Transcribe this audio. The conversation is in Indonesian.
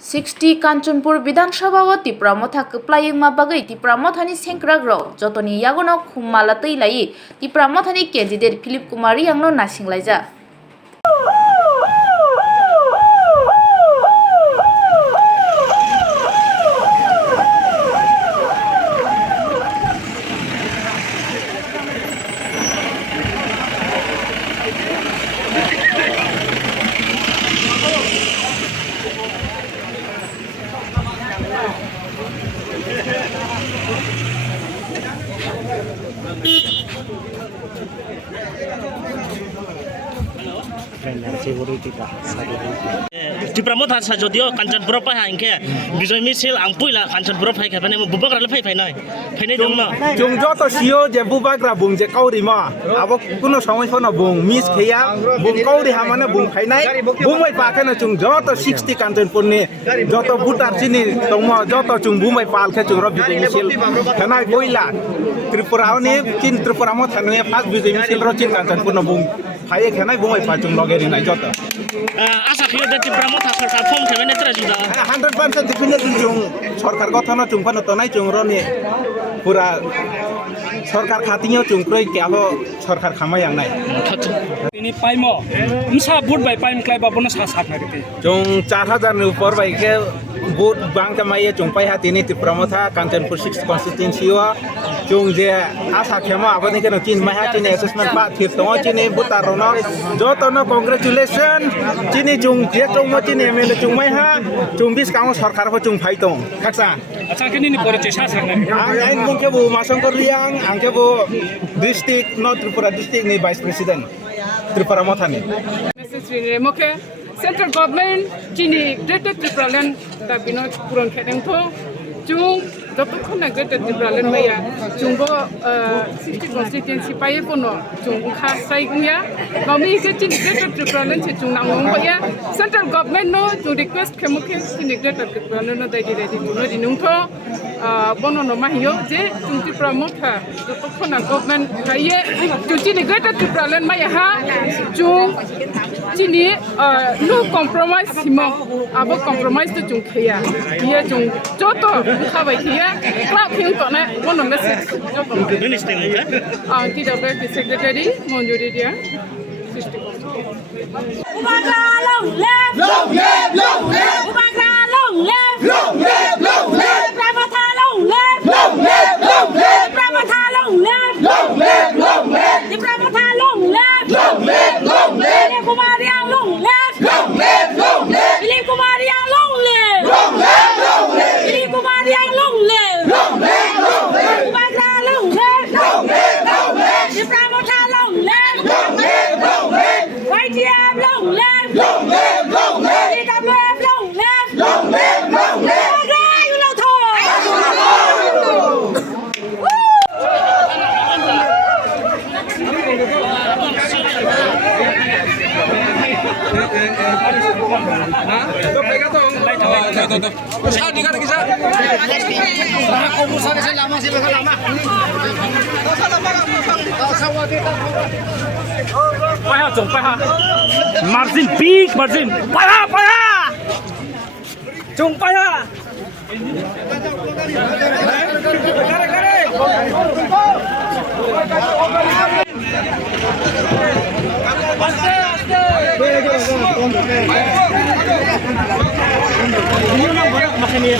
60 कांचनपुर विधानसभा व तिप्रा मथा कप्लायिंग मा बागै तिप्रा मथानि सेंक्राग्राव जतनि यागनो खुमाला तैलायि तिप्रा मथानि कैंडिडेट फिलिप कुमारी यांनो नासिंलायजा Tipra motha sa jodio Kanchanpura pa hangke bijoy misil angpuila Kanchanpura phai kha bane bubagra la phai phai noi phai nei dong ma chung jo to sio je bubagra bung je kauri ma abo kuno samai phono bung mis kheya bung kauri hamane bung phai nai bung mai pa khana chung jo to 60 Kanchanpur ni jo to butar chini tongmo jo to chung bung mai pal khe chung ro bijoy misil khanai boila Tripura ni chin Tripura mo thanwe fast bijoy misil ro chin Kanchanpur no bung phai khanai bung mai pa chung logeri nai jo to asa khiyo de Tipra motha sarkar form khebe ne tra juda 100% definitely chung sarkar gothono chung phano to nai chung ro ni pura सरकार खातियो चुंक्रै क्याबो सरकार खामा yang nai ini paimo msa boot by paim klai babono sa sak nagte chung 4000 ni upor bai ke boot bang kamai chung pai hatini Tripura motha Kanchanpur 6 constituency wa chung je asa khema abani ke tin mai hatini assessment pa thir to chini butar rono jo to no congratulation chini chung je chung mo chini mele chung mai ha chung bis kang sarkar ho chung phai tong khaksa acha kini ni pore chesa sak nagte ang bung ke bu masangkor riang ang ke bu district North Tripura district ni vice president Tripura motha ni necessary moke central government chini greater Tripura land da binod puron khedeng tho chung jotok khona greater Tripura land maya chung bo 60 constituency paye pono chung kha sai gumya gomi ke chini greater Tripura land che chung nangong ya central government no to request kemoke chini greater Tripura land no dai dai no dinung tho bono no mahio je chung Tripura motha jotok khona government paye chung chini greater Tripura land maya ha chung chini no compromise simo abo compromise to chung khia ye chung joto khabai khia club hin to na one message joto minister ka ki doctor secretary monjuri dia Ubagra long live Ubagra long live Pramotha long live Pramotha long live Pramotha long live Philip Kumari long live Philip Kumari long live Philip Kumari long live Ubagra long live Pramotha long live YTM long live DWF long live Ubagra you lo thôi paya chung paya margin big margin paya chung paya Makanya